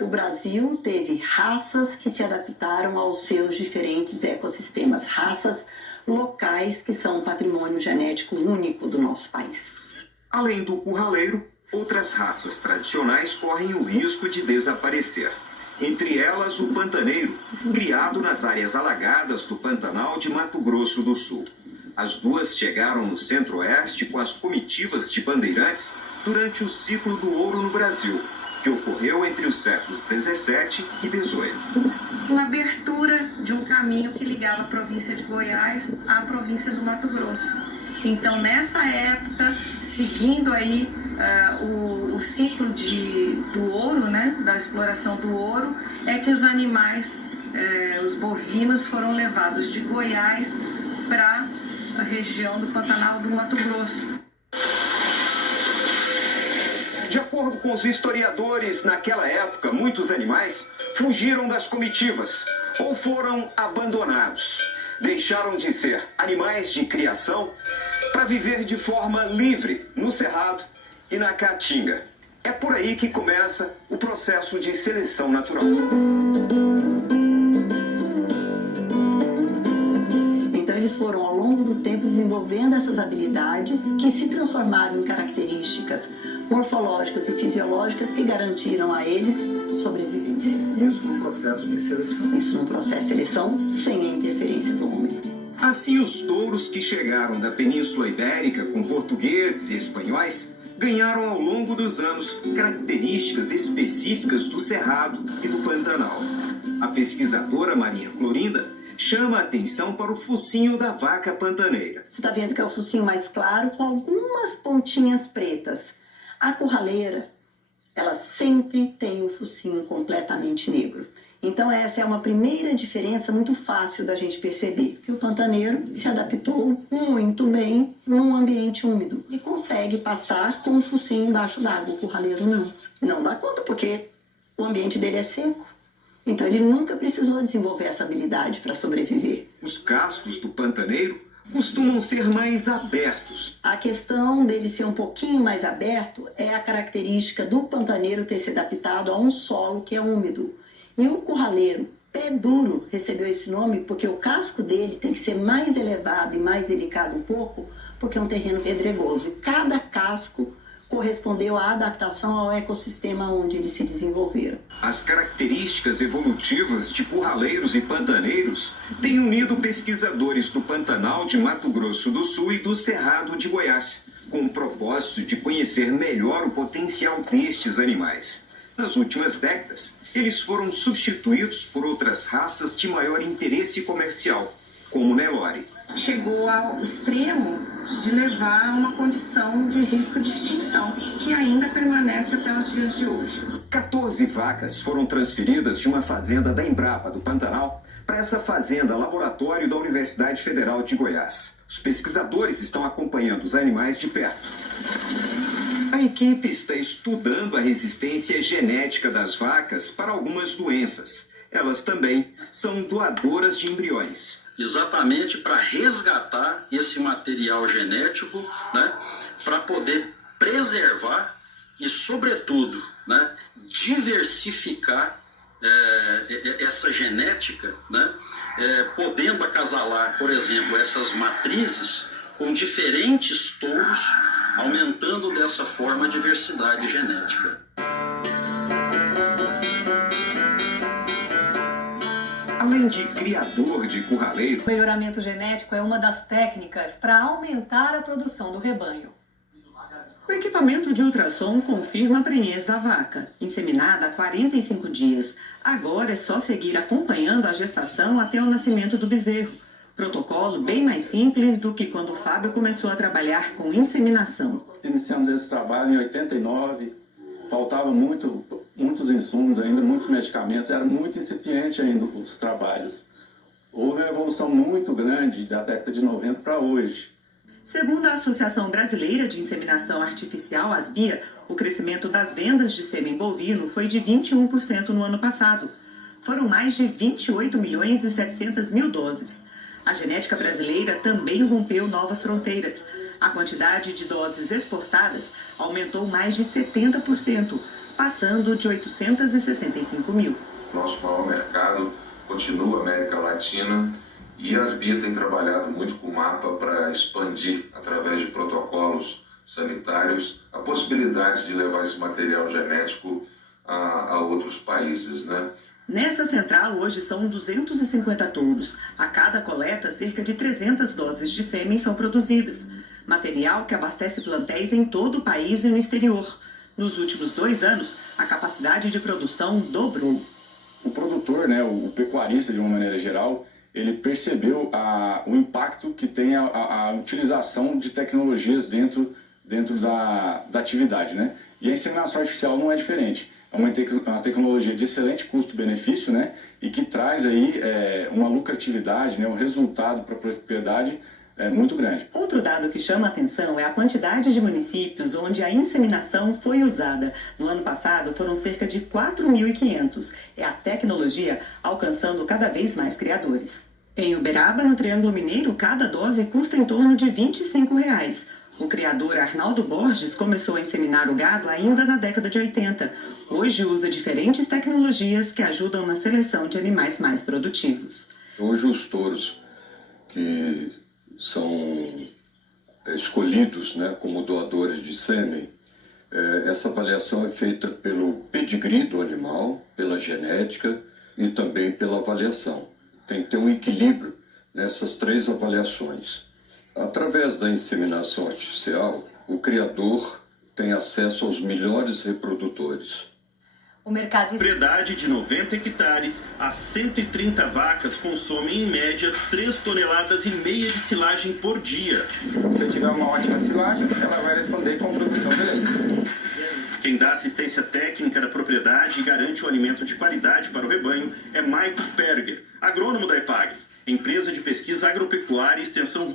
O Brasil teve raças que se adaptaram aos seus diferentes ecossistemas, raças locais que são um patrimônio genético único do nosso país. Além do curraleiro, outras raças tradicionais correm o risco de desaparecer. Entre elas, o pantaneiro, criado nas áreas alagadas do Pantanal de Mato Grosso do Sul. As duas chegaram no Centro-Oeste com as comitivas de bandeirantes durante o ciclo do ouro no Brasil, que ocorreu entre os séculos 17 e 18. Uma abertura de um caminho que ligava a província de Goiás à província do Mato Grosso. Então, nessa época, seguindo aí o ciclo do ouro, né, da exploração do ouro, é que os animais, os bovinos, foram levados de Goiás para a região do Pantanal do Mato Grosso. De acordo com os historiadores, naquela época, muitos animais fugiram das comitivas ou foram abandonados. Deixaram de ser animais de criação para viver de forma livre no Cerrado e na Caatinga. É por aí que começa o processo de seleção natural. Então eles foram ao longo do tempo desenvolvendo essas habilidades que se transformaram em características morfológicas e fisiológicas que garantiram a eles sobrevivência. Isso num processo de seleção. Isso num processo de seleção sem a interferência do homem. Assim, os touros que chegaram da Península Ibérica com portugueses e espanhóis ganharam ao longo dos anos características específicas do Cerrado e do Pantanal. A pesquisadora Maria Clorinda chama a atenção para o focinho da vaca pantaneira. Você está vendo que é o focinho mais claro com algumas pontinhas pretas. A curraleira, ela sempre tem o focinho completamente negro. Então essa é uma primeira diferença muito fácil da gente perceber, que o pantaneiro se adaptou muito bem num ambiente úmido e consegue pastar com o focinho embaixo d'água. O curraleiro não. Não dá conta porque o ambiente dele é seco. Então ele nunca precisou desenvolver essa habilidade para sobreviver. Os cascos do pantaneiro costumam ser mais abertos. A questão dele ser um pouquinho mais aberto é a característica do pantaneiro ter se adaptado a um solo que é úmido. E o curraleiro, pé duro, recebeu esse nome porque o casco dele tem que ser mais elevado e mais delicado um pouco, porque é um terreno pedregoso. E cada casco correspondeu à adaptação ao ecossistema onde eles se desenvolveram. As características evolutivas de curraleiros e pantaneiros têm unido pesquisadores do Pantanal de Mato Grosso do Sul e do Cerrado de Goiás, com o propósito de conhecer melhor o potencial destes animais. Nas últimas décadas, eles foram substituídos por outras raças de maior interesse comercial, como o Nelore. Chegou ao extremo de levar a uma condição de risco de extinção, que ainda permanece até os dias de hoje. 14 vacas foram transferidas de uma fazenda da Embrapa do Pantanal para essa fazenda laboratório da Universidade Federal de Goiás. Os pesquisadores estão acompanhando os animais de perto. A equipe está estudando a resistência genética das vacas para algumas doenças. Elas também são doadoras de embriões. Exatamente para resgatar esse material genético, né, para poder preservar e, sobretudo, né, diversificar essa genética, né, podendo acasalar, por exemplo, essas matrizes com diferentes touros, aumentando dessa forma a diversidade genética. Além de criador de curraleiro, O melhoramento genético é uma das técnicas para aumentar a produção do rebanho. O equipamento de ultrassom confirma a prenhez da vaca, inseminada há 45 dias. Agora é só seguir acompanhando a gestação até o nascimento do bezerro. Protocolo bem mais simples do que quando o Fábio começou a trabalhar com inseminação. Iniciamos esse trabalho em 89, faltavam muitos insumos ainda, muitos medicamentos, era muito incipiente ainda os trabalhos. Houve uma evolução muito grande da década de 90 para hoje. Segundo a Associação Brasileira de Inseminação Artificial, ASBIA, o crescimento das vendas de sêmen bovino foi de 21% no ano passado. Foram mais de 28 milhões e 700 mil doses. A genética brasileira também rompeu novas fronteiras. A quantidade de doses exportadas aumentou mais de 70%, passando de 865 mil. Nosso maior mercado continua a América Latina e a Asbia tem trabalhado muito com o MAPA para expandir, através de protocolos sanitários, a possibilidade de levar esse material genético a outros países, né? Nessa central, hoje são 250 touros. A cada coleta, cerca de 300 doses de sêmen são produzidas. Material que abastece plantéis em todo o país e no exterior. Nos últimos 2 anos, a capacidade de produção dobrou. O produtor, né, o pecuarista de uma maneira geral, ele percebeu o impacto que tem a utilização de tecnologias dentro da atividade, né? E a inseminação artificial não é diferente. É uma tecnologia de excelente custo-benefício, né? E que traz aí uma lucratividade, né? Um resultado para a propriedade muito grande. Outro dado que chama a atenção é a quantidade de municípios onde a inseminação foi usada. No ano passado foram cerca de 4.500. É a tecnologia alcançando cada vez mais criadores. Em Uberaba, no Triângulo Mineiro, cada dose custa em torno de R$ 25. O criador Arnaldo Borges começou a inseminar o gado ainda na década de 80. Hoje usa diferentes tecnologias que ajudam na seleção de animais mais produtivos. Hoje os touros que são escolhidos, né, como doadores de sêmen, essa avaliação é feita pelo pedigree do animal, pela genética e também pela avaliação. Tem que ter um equilíbrio nessas 3 avaliações. Através da inseminação artificial, o criador tem acesso aos melhores reprodutores. O mercado... Propriedade de 90 hectares, as 130 vacas consomem em média 3,5 toneladas de silagem por dia. Se eu tiver uma ótima silagem, ela vai responder com produção de leite. Quem dá assistência técnica da propriedade e garante o alimento de qualidade para o rebanho é Michael Perger, agrônomo da EPAGRE, empresa de pesquisa agropecuária e extensão rural.